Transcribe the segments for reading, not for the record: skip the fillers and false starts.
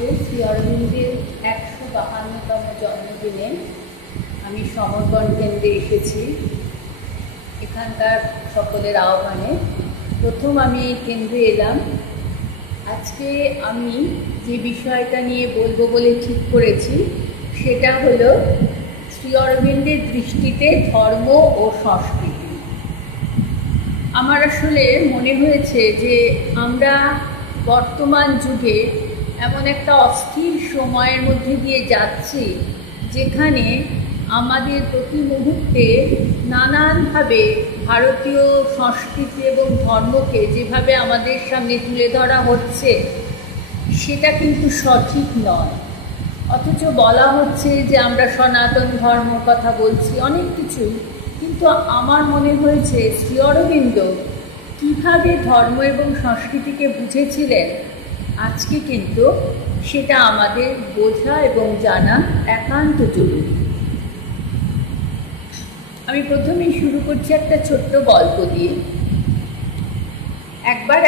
আজকে শ্রী অরবিন্দের 152তম জন্মদিনে আমি সমর্পণ কেন্দ্রে এসেছি। এখানকার সকলের আহ্বানে প্রথম আমি এই কেন্দ্রে এলাম। আজকে আমি যে বিষয়টা নিয়ে বলবো বলে ঠিক করেছি সেটা হলো শ্রী অরবিন্দের দৃষ্টিতে ধর্ম ও সংস্কৃতি। আমার আসলে মনে হয়েছে যে আমরা বর্তমান যুগে এমন একটা অস্থির সময়ের মধ্যে দিয়ে যাচ্ছি যেখানে আমাদের প্রতি মুহূর্তে নানানভাবে ভারতীয় সংস্কৃতি এবং ধর্মকে যেভাবে আমাদের সামনে তুলে ধরা হচ্ছে সেটা কিন্তু সঠিক নয়। অথচ বলা হচ্ছে যে আমরা সনাতন ধর্ম কথা বলছি অনেক কিছু, কিন্তু আমার মনে হয়েছে শ্রী অরবিন্দ কীভাবে ধর্ম এবং সংস্কৃতিকে বুঝেছিলেন আজকে কিন্তু সেটা আমাদের বোঝা এবং জানা একান্ত জরুরি। আমি প্রথমেই শুরু করছি একটা ছোট্ট গল্প দিয়ে। একবার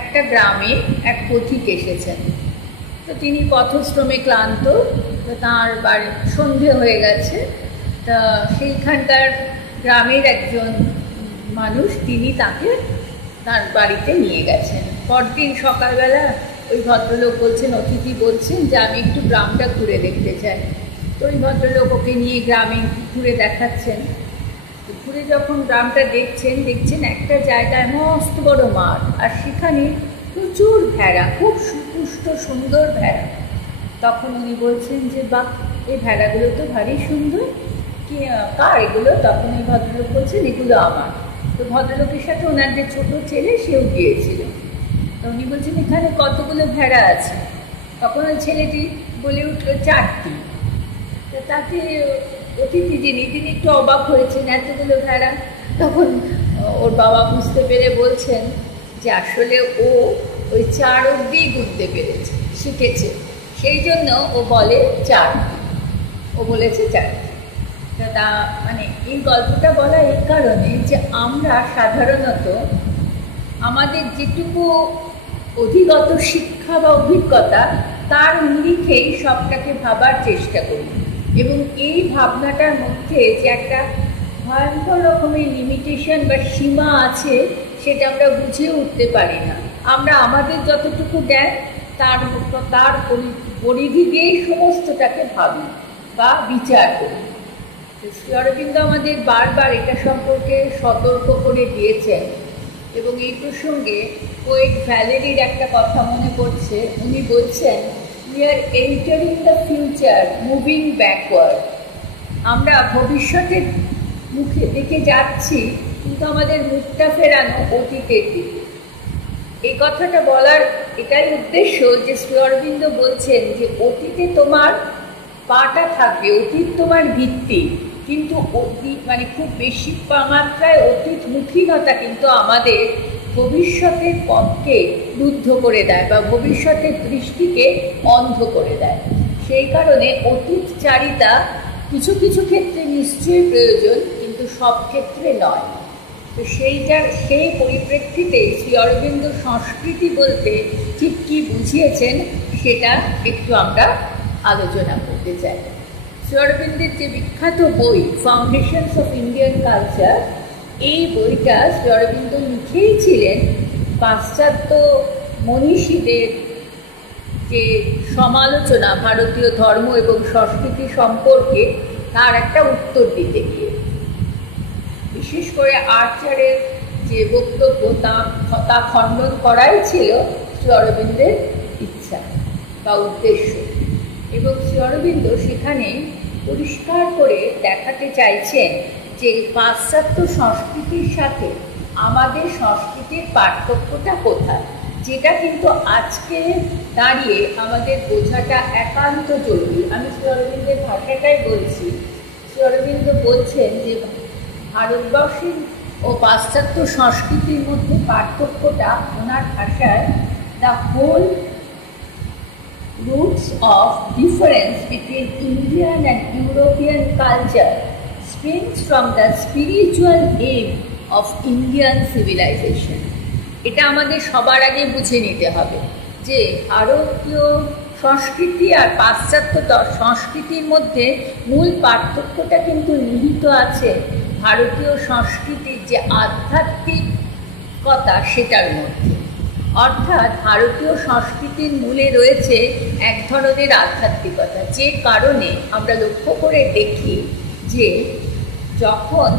একটা গ্রামে এক পথিক এসেছেন। তো তিনি পথশ্রমে ক্লান্ত, তো তাঁর বাড়ি সন্ধে হয়ে গেছে। তা সেইখানকার গ্রামের একজন মানুষ তিনি তাকে তার বাড়িতে নিয়ে গেছেন। পরদিন সকালবেলা ওই ভদ্রলোক বলছেন, অতিথি বলছেন যে আমি একটু গ্রামটা ঘুরে দেখতে চাই। তো ওই ভদ্রলোক ওকে নিয়ে গ্রামে ঘুরে দেখাচ্ছেন। ঘুরে যখন গ্রামটা দেখছেন একটা জায়গায় মস্ত বড় মাঠ, আর সেখানে প্রচুর ভেড়া, খুব সুপুষ্ট সুন্দর ভেড়া। তখন উনি বলছেন যে বাহ, এই ভেড়াগুলো তো ভারী সুন্দর, কি কার এগুলো? তখন ওই ভদ্রলোক বলছেন এগুলো আমার। তো ভদ্রলোকের সাথে ওনার যে ছোট ছেলে সেও গিয়েছিল। তো উনি বলছেন এখানে কতগুলো ভেড়া আছে? তখন ওই ছেলেটি বলে উঠল 4টি। তো তাতে অতিথি তিনি একটু অবাক হয়েছেন, এতগুলো ভেড়া। তখন ওর বাবা বুঝতে পেরে বলছেন যে আসলে ও ওই 4 অবধি গুনতে পেরেছে, শিখেছে, সেই জন্য ও বলে 4টি। ও বলেছে 4টি। তা মানে এই গল্পটা বলা এই কারণে যে আমরা সাধারণত আমাদের যেটুকু অধিগত শিক্ষা বা অভিজ্ঞতা তার নিরিখেই সবটাকে ভাবার চেষ্টা করি, এবং এই ভাবনাটার মধ্যে যে একটা ভয়ঙ্কর রকমের লিমিটেশন বা সীমা আছে সেটা আমরা বুঝে উঠতে পারি না। আমরা আমাদের যতটুকু জ্ঞান তার পরিধি দিয়েই সমস্তটাকে ভাবি বা বিচার করি। শ্রী অরবিন্দ আমাদের বারবার এটা সম্পর্কে সতর্ক করে দিয়েছেন। এবং এই প্রসঙ্গে পোয়েট ভ্যালেরির একটা কথা মনে পড়ছে। উনি বলছেন, we are entering the future moving backward. আমরা ভবিষ্যতের মুখে দিকে যাচ্ছি, কিন্তু আমাদের মুখটা ফেরানো অতীতের দিকে। এই কথাটা বলার এটাই উদ্দেশ্য যে শ্রী অরবিন্দ বলছেন যে অতীতে তোমার পাটা থাকবে, অতীত তোমার ভিত্তি, কিন্তু অতীত মানে খুব বেশি মাত্রায় অতীতমুখীনতা কিন্তু আমাদের ভবিষ্যতের পথকে রুদ্ধ করে দেয় বা ভবিষ্যতের দৃষ্টিকে অন্ধ করে দেয়। সেই কারণে অতীতচারিতা কিছু কিছু ক্ষেত্রে নিশ্চয়ই প্রয়োজন, কিন্তু সব ক্ষেত্রে নয়। তো সেই পরিপ্রেক্ষিতে শ্রী অরবিন্দ সংস্কৃতি বলতে ঠিক কী বুঝিয়েছেন সেটা একটু আমরা আলোচনা করতে চাই। শ্রী অরবিন্দের যে বিখ্যাত বই ফাউন্ডেশনস অফ ইন্ডিয়ান কালচার, এই বইটা শ্রী অরবিন্দ লিখেইছিলেন পাশ্চাত্য মনীষীদের যে সমালোচনা ভারতীয় ধর্ম এবং সংস্কৃতি সম্পর্কে তার একটা উত্তর দিতে গিয়ে। বিশেষ করে আর্চারের যে বক্তব্য তা খণ্ডন করাই ছিল শ্রী অরবিন্দের ইচ্ছা বা উদ্দেশ্য। এবং শ্রী অরবিন্দ সেখানে পরিষ্কার করে দেখাতে চাইছেন যে পাশ্চাত্য সংস্কৃতির সাথে আমাদের সংস্কৃতির পার্থক্যটা কোথায়, যেটা কিন্তু আজকে দাঁড়িয়ে আমাদের বোঝাটা একান্ত জরুরি। আমি শ্রী অরবিন্দের ভাষাটাই বলছি। শ্রী অরবিন্দ বলছেন যে ভারতবর্ষের ও পাশ্চাত্য সংস্কৃতির মধ্যে পার্থক্যটা ওনার ভাষায় the whole roots of difference between Indian and European culture springs from the spiritual aim of Indian civilization. এটা আমাদের সবার আগে বুঝে নিতে হবে যে ভারতীয় সংস্কৃতি আর পাশ্চাত্য সংস্কৃতির মধ্যে মূল পার্থক্যটা কিন্তু নিহিত আছে ভারতীয় সংস্কৃতির যে আধ্যাত্মিকতা সেটার মধ্যে। অর্থাৎ ভারতীয় সংস্কৃতির মূলে রয়েছে এক ধরনের আধ্যাত্মিকতা, যে কারণে আমরা লক্ষ্য করে দেখি যে যখন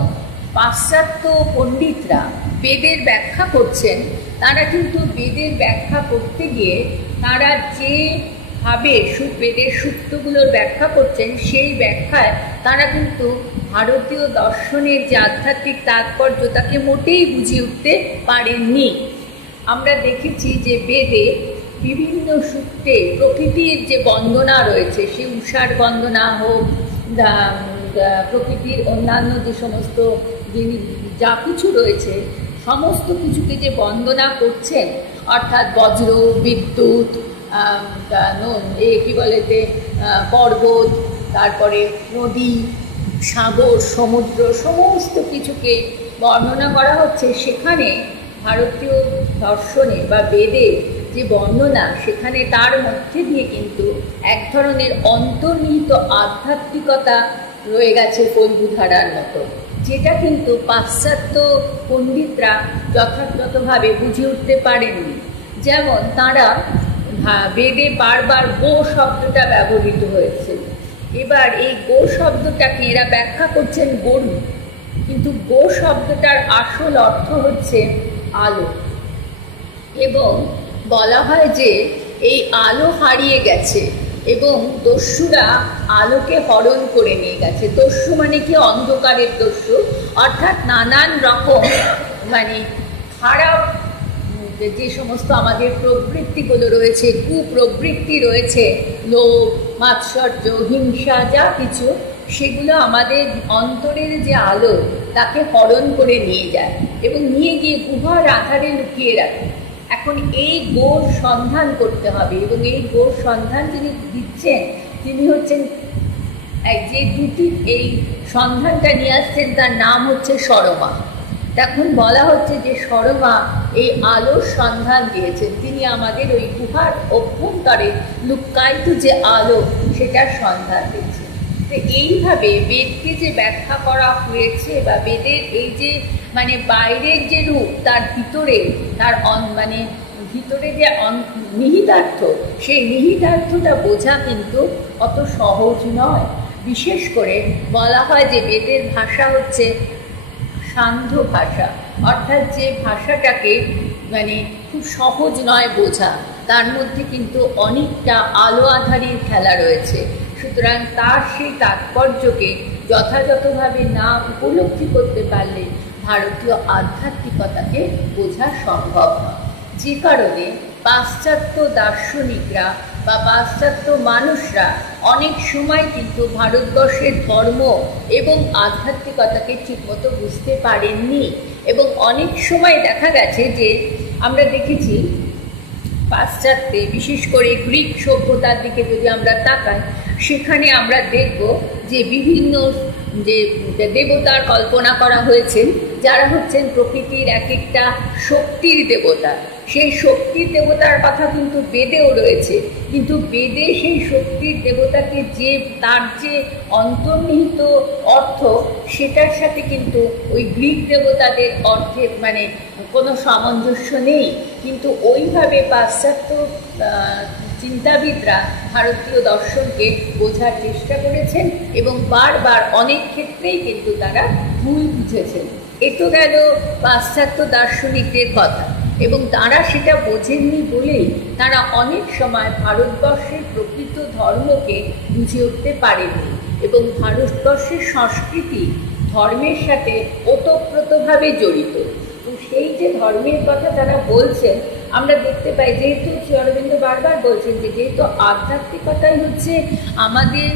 পাশ্চাত্য পণ্ডিতরা বেদের ব্যাখ্যা করছেন, তারা কিন্তু বেদের ব্যাখ্যা করতে গিয়ে তারা যেভাবে বেদের সূক্তগুলোর ব্যাখ্যা করছেন, সেই ব্যাখ্যায় তারা কিন্তু ভারতীয় দর্শনের যে আধ্যাত্মিক তাৎপর্য তাকে মোটেই বুঝিয়ে উঠতে পারেননি। আমরা দেখেছি যে বেদে বিভিন্ন সূক্তে প্রকৃতির যে বন্দনা রয়েছে, সে উষার বন্দনা হোক, প্রকৃতির অন্যান্য যে সমস্ত যা কিছু রয়েছে সমস্ত কিছুকে যে বন্দনা করছেন, অর্থাৎ বজ্র, বিদ্যুৎ, কি বলেতে পর্বত, তারপরে নদী, সাগর, সমুদ্র, সমস্ত কিছুকে বর্ণনা করা হচ্ছে। সেখানে ভারতীয় দর্শনে বা বেদে যে বর্ণনা, সেখানে তার মধ্যে দিয়ে কিন্তু এক ধরনের অন্তর্নিহিত আধ্যাত্মিকতা রয়ে গেছে ফল্গুধারার মতো, যেটা কিন্তু পাশ্চাত্য পণ্ডিতরা যথাযথভাবে বুঝে উঠতে পারেননি। যেমন তারা বেদে বারবার গো শব্দটা ব্যবহৃত হয়েছে, এবার এই গো শব্দটাকে এরা ব্যাখ্যা করছেন গরু, কিন্তু গো শব্দটার আসল অর্থ হচ্ছে আলো, এবং বলা হয় যে এই আলো হারিয়ে গেছে এবং দস্যুরা আলোকে হরণ করে নিয়ে গেছে। দস্যু মানে কি? অন্ধকারের দস্যু, অর্থাৎ নানান রকম খারাপ যে সমস্ত আমাদের প্রবৃত্তিগুলো রয়েছে, কুপ্রবৃত্তি রয়েছে, লোভ, মাৎসর্য, হিংসা, যা কিছু, সেগুলো আমাদের অন্তরের যে আলো তাকে হরণ করে নিয়ে যায় এবং নিয়ে গিয়ে গুহার আধারে লুকিয়ে রাখে। এখন এই গোর সন্ধান করতে হবে, এবং এই গোর সন্ধান যিনি দিচ্ছেন তিনি হচ্ছেন যে দুটি এই সন্ধানটা নিয়ে আসছেন, তার নাম হচ্ছে সরমা। তখন বলা হচ্ছে যে সরমা এই আলোর সন্ধান দিয়েছেন, তিনি আমাদের ওই গুহার অভ্যন্তরে লুক্কায়িত যে আলো সেটার সন্ধান দিয়েছেন। তো এইভাবে বেদকে যে ব্যাখ্যা করা হয়েছে, বা বেদের এই যে বাইরের যে রূপ, তার ভিতরে তার ভিতরে যে নিহিতার্থ, সেই নিহিতার্থটা বোঝা কিন্তু অত সহজ নয়। বিশেষ করে বলা হয় যে বেদের ভাষা হচ্ছে সান্ধ্য ভাষা, অর্থাৎ যে ভাষাটাকে খুব সহজ নয় বোঝা, তার মধ্যে কিন্তু অনেকটা আলো আধারির খেলা রয়েছে। সুতরাং তার সেই তাৎপর্যকে যথাযথভাবে না উপলব্ধি করতে পারলে ভারতীয় আধ্যাত্মিকতাকে বোঝা সম্ভব নয়। যে কারণে পাশ্চাত্য দার্শনিকরা বা পাশ্চাত্য মানুষরা অনেক সময় কিন্তু ভারতবর্ষের ধর্ম এবং আধ্যাত্মিকতাকে ঠিকমতো বুঝতে পারেননি, এবং অনেক সময় দেখা গেছে যে আমরা দেখেছি পাশ্চাত্যে, বিশেষ করে গ্রিক সভ্যতার দিকে যদি আমরা তাকাই, সেখানে আমরা দেখব যে বিভিন্ন যে দেবতার কল্পনা করা হয়েছে, যারা হচ্ছেন প্রকৃতির এক একটা শক্তির দেবতা। সেই শক্তির দেবতার কথা কিন্তু বেদেও রয়েছে, কিন্তু বেদে সেই শক্তির দেবতাকে যে তার যে অন্তর্নিহিত অর্থ, সেটার সাথে কিন্তু ওই গ্রিক দেবতাদের অর্থের কোনো সামঞ্জস্য নেই। কিন্তু ওইভাবে পাশ্চাত্য চিন্তাবিদরা ভারতীয় দর্শনকে বোঝার চেষ্টা করেছেন, এবং বারবার অনেক ক্ষেত্রেই কিন্তু তারা ভুল বুঝেছেন। এ তো গেল পাশ্চাত্য দার্শনিকদের কথা, এবং তারা সেটা বোঝেননি বলেই তারা অনেক সময় ভারতবর্ষের প্রকৃত ধর্মকে বুঝে উঠতে পারেননি, এবং ভারতবর্ষের সংস্কৃতি ধর্মের সাথে ওতপ্রোতভাবে জড়িত। তো সেই যে ধর্মের কথা তারা বলছেন, আমরা দেখতে পাই, যেহেতু শ্রী অরবিন্দ বারবার বলছেন যে যেহেতু আধ্যাত্মিকতাই হচ্ছে আমাদের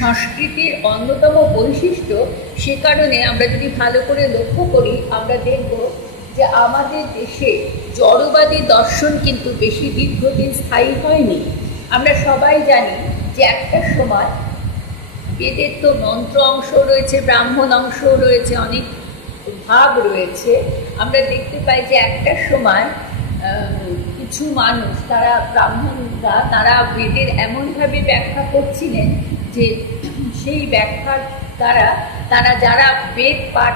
সংস্কৃতির অন্যতম বৈশিষ্ট্য, সে কারণে আমরা যদি ভালো করে লক্ষ্য করি, আমরা দেখব যে আমাদের দেশে জড়বাদী দর্শন কিন্তু বেশি দীর্ঘদিন স্থায়ী হয়নি। আমরা সবাই জানি যে একটা সময় বেদের তো মন্ত্র অংশ রয়েছে, ব্রাহ্মণ অংশ রয়েছে, অনেক ভাগ রয়েছে। আমরা দেখতে পাই যে একটা সময় কিছু মানুষ, তারা ব্রাহ্মণরা, তারা বেদের এমনভাবে ব্যাখ্যা করছিলেন যে সেই ব্যাখ্যার দ্বারা তারা যারা বেদ পাঠ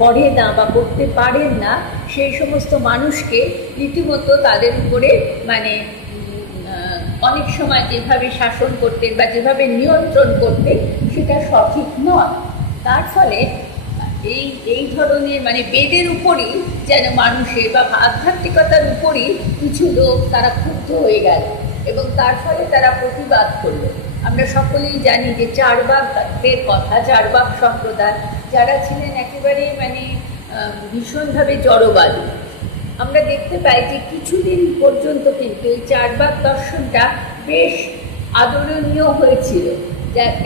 পড়ে না বা পড়তে পারেন না সেই সমস্ত মানুষকে রীতিমতো তাদের উপরে মানে অনেক সময় যেভাবে শাসন করতেন বা যেভাবে নিয়ন্ত্রণ করতেন সেটা সঠিক নয়। তার ফলে এই ধরনের মানে বেদের উপরই যেন মানুষের বা আধ্যাত্মিকতার উপরই কিছু লোক তারা ক্ষুব্ধ হয়ে গেল এবং তার ফলে তারা প্রতিবাদ করলো। আমরা সকলেই জানি যে চারবাকের কথা, চারবাক সম্প্রদায় যারা ছিলেন একেবারে মানে ভীষণভাবে জড়বাদী। আমরা দেখতে পাই যে কিছুদিন পর্যন্ত কিন্তু এই চারবাক দর্শনটা বেশ আদরণীয় হয়েছিল,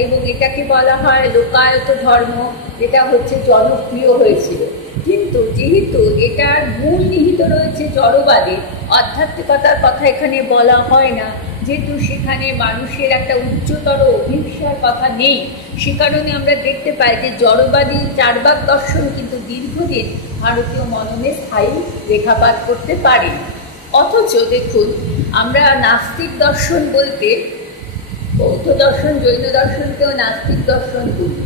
এবং এটাকে বলা হয় লোকায়ত ধর্ম, এটা হচ্ছে জনপ্রিয় হয়েছিল। কিন্তু যেহেতু এটার মূল নিহিত রয়েছে জড়বাদে, আধ্যাত্মিকতার কথা এখানে বলা হয় না, যেহেতু সেখানে মানুষের একটা উচ্চতর অভিপ্সার কথা নেই, সে কারণে আমরা দেখতে পাই যে জড়বাদী চারবাক দর্শন কিন্তু দীর্ঘদিন ভারতীয় মননে স্থায়ী রেখাপাত করতে পারে। অথচ দেখুন, আমরা নাস্তিক দর্শন বলতে বৌদ্ধ দর্শন, জৈন দর্শনকেও নাস্তিক দর্শন বলি।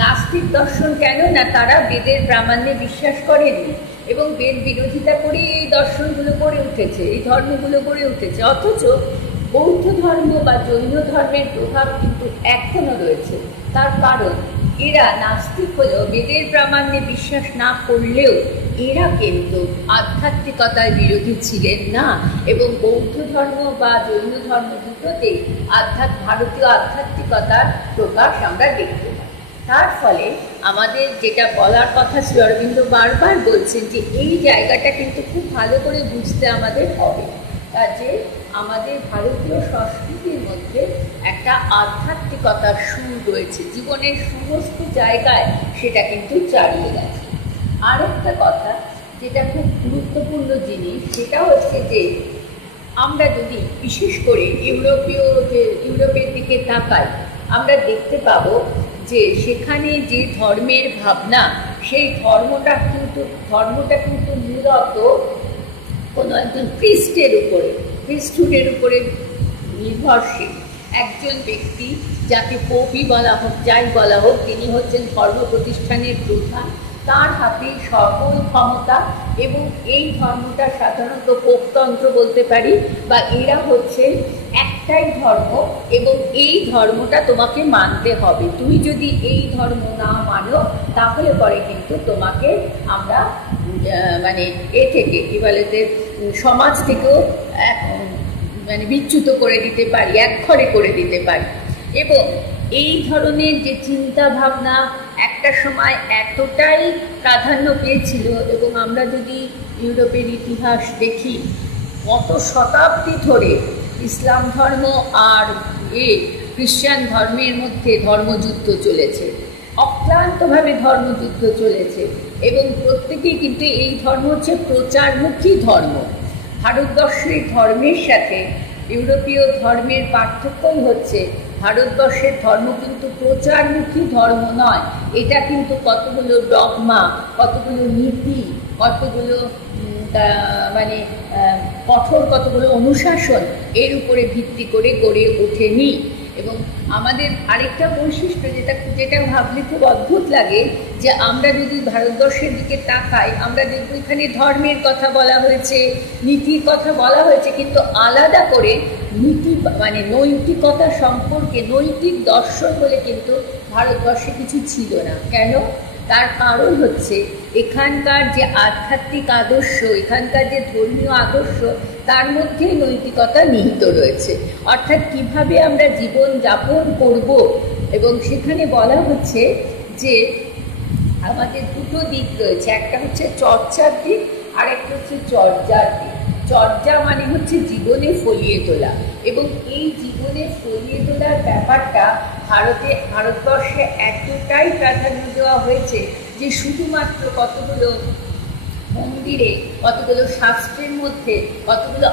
নাস্তিক দর্শন কেন না, তারা বেদের প্রামাণ্যে বিশ্বাস করেননি এবং বেদ বিরোধিতা করেই এই দর্শনগুলো গড়ে উঠেছে, এই ধর্মগুলো গড়ে উঠেছে। অথচ বৌদ্ধ ধর্ম বা জৈন ধর্মের প্রভাব কিন্তু এখনও রয়েছে। তার কারণ এরা নাস্তিক হলেও বেদের প্রামাণ্যে বিশ্বাস না করলেও এরা কিন্তু আধ্যাত্মিকতার বিরোধী ছিলেন না, এবং বৌদ্ধ ধর্ম বা জৈন ধর্ম দুটোতেই ভারতীয় আধ্যাত্মিকতার প্রকাশ আমরা দেখতে পাই। তার ফলে আমাদের যেটা বলার কথা, শ্রী অরবিন্দ বারবার বলছেন যে এই জায়গাটা কিন্তু খুব ভালো করে বুঝতে আমাদের হবে, যে আমাদের ভারতীয় সংস্কৃতির মধ্যে একটা আধ্যাত্মিকতার সুর রয়েছে, জীবনের সমস্ত জায়গায় সেটা কিন্তু চালিয়ে গেছে। আরেকটা কথা যেটা খুব গুরুত্বপূর্ণ জিনিস, সেটা হচ্ছে যে আমরা যদি বিশেষ করে ইউরোপের দিকে তাকাই, আমরা দেখতে পাবো যে সেখানে যে ধর্মের ভাবনা, সেই ধর্মটা কিন্তু মূলত কোনো একজন প্রিস্টহুডের উপরে নির্ভরশীল। একজন ব্যক্তি, যাকে পোপই বলা হোক, যাই বলা হোক, তিনি হচ্ছেন ধর্ম প্রতিষ্ঠানের প্রধান, তার হাতে সকল ক্ষমতা, এবং এই ধর্মটা সাধারণত পোপতন্ত্র বলতে পারি, বা এরা হচ্ছে একটাই ধর্ম এবং এই ধর্মটা তোমাকে মানতে হবে। তুমি যদি এই ধর্ম না মানো তাহলে পরে কিন্তু তোমাকে আমরা মানে থেকে কী বলে, সমাজ থেকেও মানে বিচ্যুত করে দিতে পারি, একঘরে করে দিতে পারি। এবং এই ধরনের যে চিন্তা ভাবনা একটা সময় এতটাই প্রাধান্য পেয়েছিল, এবং আমরা যদি ইউরোপের ইতিহাস দেখি, কত শতাব্দী ধরে ইসলাম ধর্ম আর খ্রিস্টান ধর্মের মধ্যে ধর্মযুদ্ধ চলেছে, অক্লান্তভাবে ধর্মযুদ্ধ চলেছে, এবং প্রত্যেকেই কিন্তু এই ধর্ম হচ্ছে প্রচারমুখী ধর্ম। ভারতবর্ষের ধর্মের সাথে ইউরোপীয় ধর্মের পার্থক্যই হচ্ছে ভারতবর্ষের ধর্ম কিন্তু প্রচারমুখী ধর্ম নয়, এটা কিন্তু কতগুলো ডগমা, কতগুলো নীতি, কতগুলো মানে কঠোর কতগুলো অনুশাসন এর উপরে ভিত্তি করে গড়ে ওঠেনি। এবং আমাদের আরেকটা বৈশিষ্ট্য যেটা ভাবলে খুব অদ্ভুত লাগে, যে আমরা যদি ভারতবর্ষের দিকে তাকাই, আমরা দেখব এখানে ধর্মের কথা বলা হয়েছে, নীতির কথা বলা হয়েছে, কিন্তু আলাদা করে নীতি মানে নৈতিকতা সম্পর্কে নৈতিক দর্শন বলে কিন্তু ভারতবর্ষে কিছু ছিল না। কেন? তার কারণ হচ্ছে এখানকার যে আধ্যাত্মিক আদর্শ, এখানকার যে ধর্মীয় আদর্শ, তার মধ্যে নৈতিকতা নিহিত রয়েছে, অর্থাৎ কিভাবে আমরা জীবন যাপন করব। এবং সেখানে বলা হচ্ছে যে আমাদের দুটো দিক রয়েছে, একটা হচ্ছে চর্চার দিক আর একটা হচ্ছে চর্যার দিক। চর্যা মানে হচ্ছে জীবনে ফলিয়ে তোলা, এবং এই জীবনে ফলিয়ে তোলার ব্যাপারটা ভারতবর্ষে এতটাই প্রাধান্য দেওয়া হয়েছে যে শুধুমাত্র কতগুলো মন্দিরে, কতগুলো শাস্ত্রের মধ্যে, কতগুলো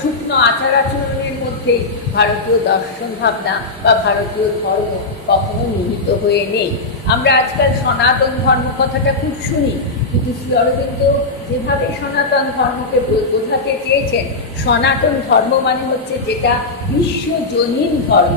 শুকনো আচার আচরণের মধ্যেই ভারতীয় দর্শন ভাবনা বা ভারতীয় ধর্ম কখনো নিহিত হয়ে নেই। আমরা আজকাল সনাতন ধর্ম কথাটা খুব শুনি, কিন্তু শ্রী অরবিন্দ যেভাবে সনাতন ধর্মকে বোঝাতে চেয়েছেন, সনাতন ধর্ম মানে হচ্ছে যেটা বিশ্বজনীন ধর্ম,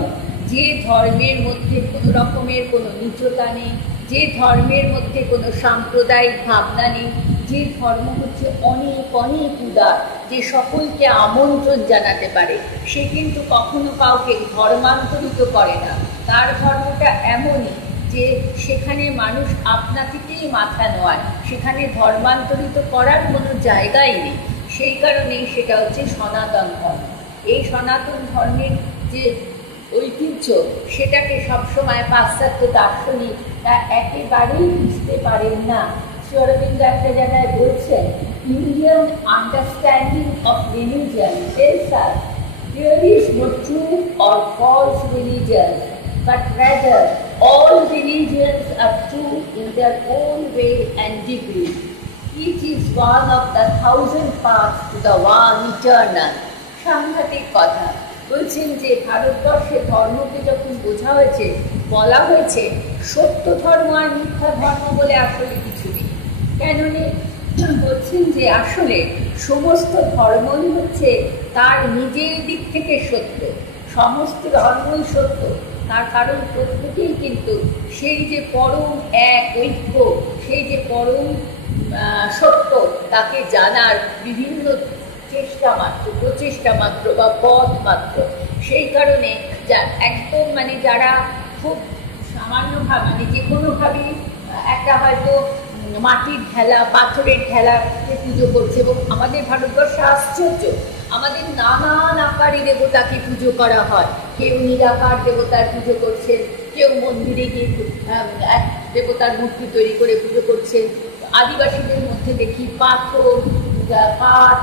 যে ধর্মের মধ্যে কোনো রকমের কোনো নীচতা নেই, যে ধর্মের মধ্যে কোনো সাম্প্রদায়িক ভাবনা নেই, যে ধর্ম হচ্ছে অনেক অনেক উদার, যে সকলকে আমন্ত্রণ জানাতে পারে, সে কিন্তু কখনো কাউকে ধর্মান্তরিত করে না। তার ধর্মটা এমনই যে সেখানে মানুষ আপনা থেকেই মাথা নোয়ায়, সেখানে ধর্মান্তরিত করার কোনো জায়গাই নেই। সেই কারণেই সেটা হচ্ছে সনাতন ধর্ম। এই সনাতন ধর্মের যে ঐতিহ্য, সেটাকে সবসময় পাশ্চাত্য দার্শনিকরা একেবারেই বুঝতে পারেন না। শ্রী অরবিন্দ একটা জায়গায় বলছেন, Indian understanding of religion tells us there is no true or false religion, but rather all religions are true in their own way and degree. Each is one of the 1,000 paths to the one eternal. সাংঘাতিক কথা বলছেন যে ভারতবর্ষে ধর্মকে যখন বোঝা হয়েছে, বলা হয়েছে সত্য ধর্ম আর মিথ্যা ধর্ম বলে আসলে কিছু নেই। কেন নেই? বলছেন যে আসলে সমস্ত ধর্মই হচ্ছে তার নিজের দিক থেকে সত্য, সমস্ত ধর্মই সত্য। তার কারণ প্রত্যেকেই কিন্তু সেই যে পরম এক ঐক্য, সেই যে পরম সত্য, তাকে জানার বিভিন্ন প্রচেষ্টা মাত্র বা পথ মাত্র। সেই কারণে একদম যারা খুব সামান্যভাবে যে কোনোভাবেই একটা হয়তো মাটির ঢেলা, পাথরের ঢেলাকে পুজো করছে, এবং আমাদের ভারতবর্ষে আশ্চর্য, আমাদের নানান আকারে দেবতাকে পুজো করা হয়। কেউ নিরাকার দেবতার পুজো করছেন, কেউ মন্দিরে গিয়ে এক দেবতার মূর্তি তৈরি করে পুজো করছেন। আদিবাসীদের মধ্যে দেখি পাথর, কাঠ,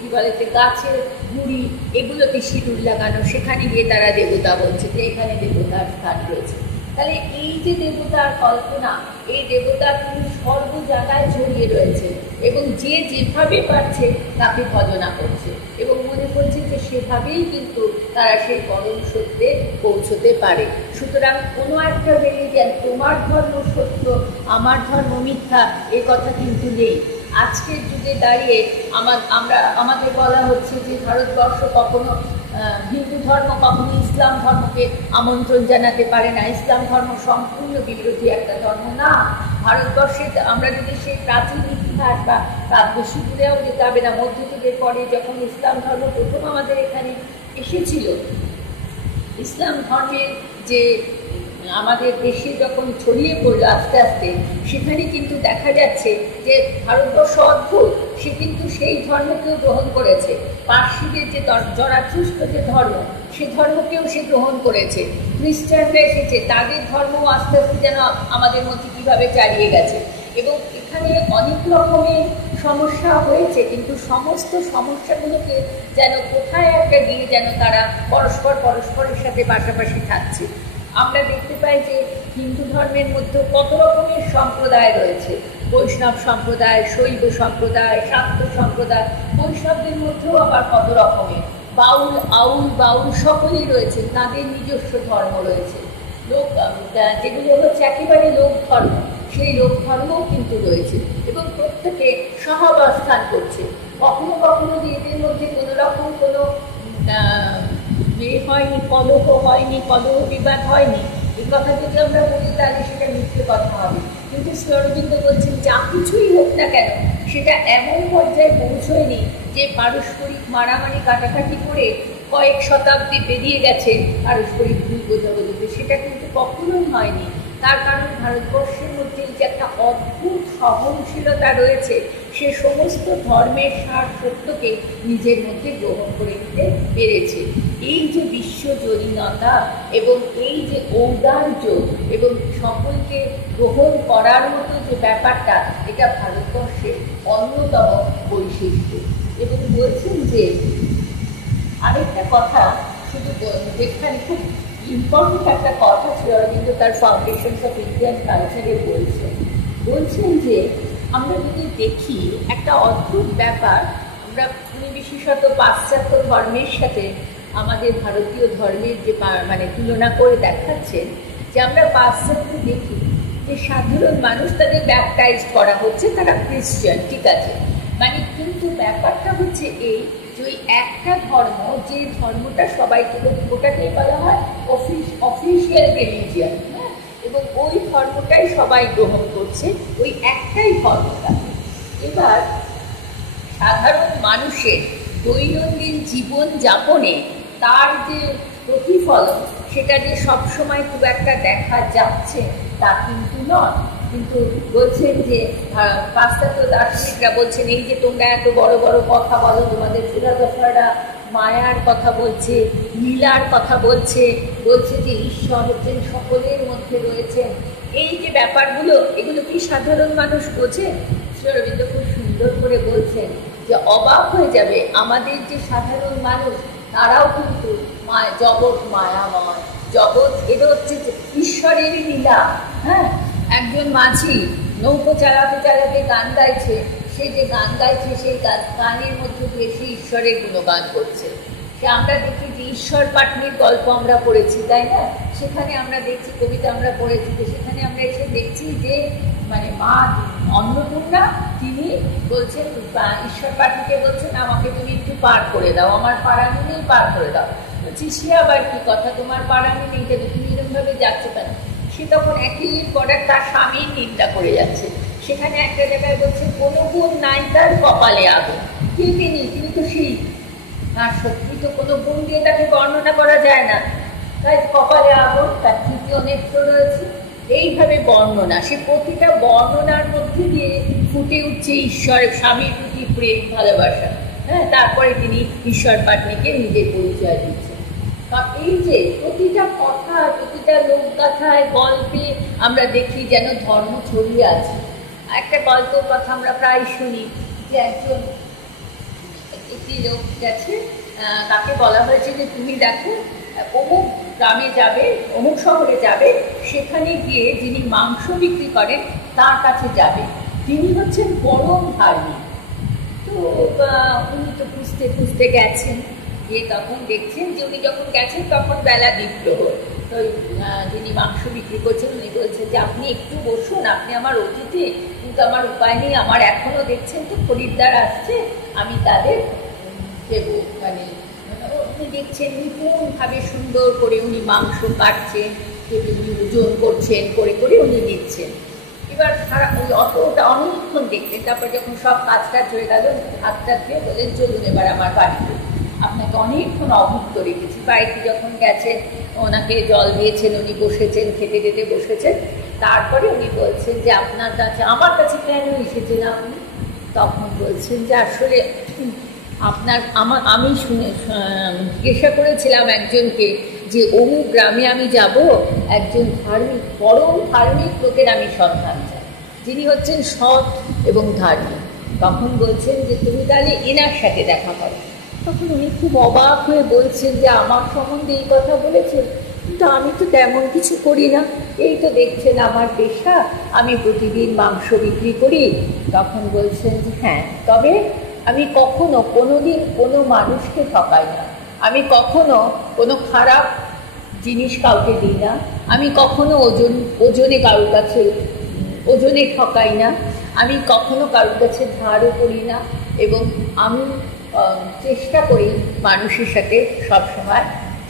কি বলে গাছের গুঁড়ি, এগুলোতে সিঁদুর লাগানো, সেখানে গিয়ে তারা দেবতা বলছে যে এখানে দেবতার স্থান রয়েছে। তাহলে এই যে দেবতার কল্পনা, এই দেবতা কিন্তু সর্ব জায়গায় ছড়িয়ে রয়েছে, এবং যে যেভাবে পারছে তাকে ভজনা করছে এবং মনে করছে যে সেভাবেই কিন্তু তারা সেই পরম সত্যে পৌঁছতে পারে। সুতরাং কোনো একটা রিলিজিয়ন, তোমার ধর্ম সত্য আমার ধর্ম মিথ্যা, এ কথা কিন্তু নেই। আজকের যুগে দাঁড়িয়ে আমাদের বলা হচ্ছে যে ভারতবর্ষ কখনো হিন্দু ধর্ম কখনো ইসলাম ধর্মকে আমন্ত্রণ জানাতে পারে না, ইসলাম ধর্ম সম্পূর্ণ বিরোধী একটা ধর্ম। না, ভারতবর্ষে আমরা যদি সেই প্রাচীন ইতিহাস বা বেশি দূরেও যেতে হবে না, মধ্যযুগের পরে যখন ইসলাম ধর্ম প্রথম আমাদের এখানে এসেছিল, ইসলাম ধর্মের যে আমাদের দেশে যখন ছড়িয়ে পড়লো আস্তে আস্তে, সেখানে কিন্তু দেখা যাচ্ছে যে ভারতবর্ষ অদ্ভুত, সে কিন্তু সেই ধর্মকেও গ্রহণ করেছে। পার্সিদের যে জরাথুস্ট্র যে ধর্ম, সে ধর্মকেও সে গ্রহণ করেছে। খ্রিস্টানরা এসেছে, তাদের ধর্ম আস্তে আস্তে যেন আমাদের মধ্যে কীভাবে চালিয়ে গেছে। এবং এখানে অনেক রকমের সমস্যা হয়েছে, কিন্তু সমস্ত সমস্যাগুলোকে যেন কোথায় একটা গিয়ে যেন তারা পরস্পরের সাথে পাশাপাশি থাকছে। আমরা দেখতে পাই যে হিন্দু ধর্মের মধ্যে কত রকমের সম্প্রদায় রয়েছে, বৈষ্ণব সম্প্রদায়, শৈব সম্প্রদায়, শাক্ত সম্প্রদায়, বৈষ্ণবদের মধ্যেও আবার কত রকমের বাউল সকলেই রয়েছে, তাদের নিজস্ব ধর্ম রয়েছে। যেগুলো হচ্ছে একেবারে লোক ধর্ম, সেই লোক ধর্মও কিন্তু রয়েছে, এবং প্রত্যেকে সহাবস্থান করছে। কখনো কখনো যে এদের মধ্যে কোনো রকম কোনো হয়নি, কলহ বিবাদ হয়নি, এই কথা যদি আমরা বলি তাহলে সেটা মিথ্যে কথা হবে। কিন্তু শ্রী অরবিন্দ বলছেন যা কিছুই হোক না কেন, সেটা এমন পর্যায়ে পৌঁছয়নি যে পারস্পরিক মারামারি কাটাকাটি করে কয়েক শতাব্দী পেরিয়ে গেছে পারস্পরিক ভুল বোঝাবুঝিতে, সেটা কিন্তু কখনোই হয়নি। তার কারণ ভারতবর্ষের মধ্যে যে একটা অদ্ভুত সহনশীলতা রয়েছে, সে সমস্ত ধর্মের সার সত্যকে নিজের মধ্যে গ্রহণ করে নিতে পেরেছে। এই যে বিশ্বজনীনতা এবং এই যে ঔদার্য এবং সকলকে গ্রহণ করার মতো যে ব্যাপারটা, এটা ভারতবর্ষের অন্যতম বৈশিষ্ট্য। এবং বলছেন যে আরেকটা কথা, শুধু যেখানে খুব ইম্পর্টেন্ট একটা কথা ছিল, কিন্তু তার ফাউন্ডেশনস অফ ইন্ডিয়ান কালচারে বলছেন যে আমরা যদি দেখি একটা অদ্ভুত ব্যাপার, আমরা বিশেষত পাশ্চাত্য ধর্মের সাথে আমাদের ভারতীয় ধর্মের যে তুলনা করে দেখাচ্ছেন, যে আমরা পাশ্চাত্য দেখি যে সাধারণ মানুষ তাদের ব্যাপটাইজ করা হচ্ছে, তারা খ্রিস্টান, ঠিক আছে, মানে কিন্তু ব্যাপারটা হচ্ছে এই যে ওই একটা ধর্ম, যে ধর্মটা সবাইকে, ওটাকেই বলা হয় অফিসিয়াল রিলিজিয়ান, হ্যাঁ, এবং ওই ধর্মটাই সবাই গ্রহণ করছে, ওই একটাই ধর্মটা। এবার সাধারণ মানুষের দৈনন্দিন জীবন যাপনে তার যে প্রতিফলন, সেটা যে সবসময় খুব একটা দেখা যাচ্ছে তা কিন্তু নয়। কিন্তু বলছেন যে পাশ্চাত্য দার্শনিকরা বলছেন এই যে তোমরা এত বড় বড় কথা বলো, তোমাদের ফিলোসফাররা মায়ার কথা বলছে, লীলার কথা বলছে, বলছে যে ঈশ্বর হচ্ছেন সকলের মধ্যে রয়েছেন, এই যে ব্যাপারগুলো, এগুলো কি সাধারণ মানুষ বোঝে? শ্রী অরবিন্দ খুব সুন্দর করে বলছেন যে অবাক হয়ে যাবে আমাদের যে সাধারণ মানুষ, তারাও কিন্তু জগৎ মায়াময়, জগৎ এটা হচ্ছে ঈশ্বরেরই লীলা। হ্যাঁ, একজন মাঝি নৌকো চালাতে চালাতে গান গাইছে, সে যে গান গাইছে সেই গানের মধ্যে দিয়ে সে ঈশ্বরের গুণগান করছে। সে আমরা দেখি যে ঈশ্বর পাটনির গল্প আমরা পড়েছি, তাই না? সেখানে আমরা দেখছি, কবিতা আমরা পড়েছি, সেখানে আমরা এসে দেখছি যে মানে মা অন্নপূর্ণা তিনি বলছেন, ঈশ্বর পাটনিকে বলছেন আমাকে তুমি একটু পার করে দাও, আমার পাড়ানি নেই, পার করে দাও। বলছি সে আবার কি কথা, তোমার পাড়ানি নেই যাবে, তুমি এরকমভাবে যাচ্ছ কেন? সে তখন একই পরে তার স্বামীর নিন্দা করে যাচ্ছে। সেখানে একটা জায়গায় বলছে কোনো গুণ নাই তার কপালে আগুন, কে তিনি তো সেই, আর সত্যি তো কোনো গুণ দিয়ে তাকে বর্ণনা করা যায় না, তাই কপালে আগুন, তার তৃতীয় নেত্র রয়েছে, এইভাবে বর্ণনা, সে প্রতিটা বর্ণনার মধ্যে দিয়ে ফুটে উঠছে ঈশ্বরের স্বামীর প্রতি প্রেম, ভালোবাসা। হ্যাঁ, তারপরে তিনি ঈশ্বর পাটনিকে নিজের পরিচয় দিচ্ছেন। এই যে প্রতিটা কথা, প্রতিটা লোকগাথায়, গল্পে আমরা দেখি যেন ধর্ম ছড়িয়ে আছে। একটা গল্প কথা আমরা প্রায় শুনি যে একটি লোক গেছে, তাকে বলা হয়েছে যে তুমি দেখো অমুক গ্রামে যাবে, অমুক শহরে যাবে, সেখানে গিয়ে যিনি মাংস বিক্রি করেন তার কাছে যাবে, তিনি হচ্ছেন পরম ধার্মিক। তো উনি তো খুঁজতে খুঁজতে গেছেন, গিয়ে তখন দেখছেন যে উনি যখন গেছেন তখন বেলা দ্বিপ্রহর। তো যিনি মাংস বিক্রি করছেন উনি বলছেন যে আপনি একটু বসুন, আপনি আমার অতিথি, কিন্তু আমার উপায় নেই, আমার এখনও দেখছেন তো খরিদ্দার আসছে, আমি তাদের দেবো। মানে উনি দেখছেন নিপুণভাবে সুন্দর করে উনি মাংস কাটছেন, উনি ওজন করছেন, করে করে উনি দিচ্ছেন। এবার সারা ওই অতটা অনেকক্ষণ দেখছেন, তারপর যখন সব কাজ টাজ হয়ে গেল, হাতটা দিয়ে বলেন চলুন এবার আমার বাড়িতে, আপনাকে অনেকক্ষণ অভুক্ত রেখেছি। বাড়িতে যখন গেছেন, ওনাকে জল দিয়েছেন, উনি বসেছেন, খেতে খেতে বসেছেন, তারপরে উনি বলছেন যে আপনার কাছে, আমার কাছে কেন এসেছেন আপনি? তখন বলছেন যে আসলে আমি জিজ্ঞাসা করেছিলাম একজনকে যে অমুক গ্রামে আমি যাব, একজন ধার্মিক, পরম ধার্মিক লোকের আমি সন্ধান চাই, যিনি হচ্ছেন সৎ এবং ধার্মিক। তখন বলছেন যে তুমি তাহলে এনার সাথে দেখা করো। তখন উনি খুব অবাক হয়ে বলছেন যে আমার সম্বন্ধে এই কথা বলেছেন, কিন্তু আমি তো তেমন কিছু করি না, এই তো দেখছেন আমার পেশা, আমি প্রতিদিন মাংস বিক্রি করি। তখন বলছেন যে হ্যাঁ, তবে আমি কখনো কোনোদিন কোনো মানুষকে ঠকাই না, আমি কখনো কোনো খারাপ জিনিস কাউকে দিই না, আমি কখনো ওজনে কারোর কাছে ওজনে ঠকাই না, আমি কখনো কারোর কাছে ধারও করি না, এবং আমি চেষ্টা করি মানুষের সাথে সবসময়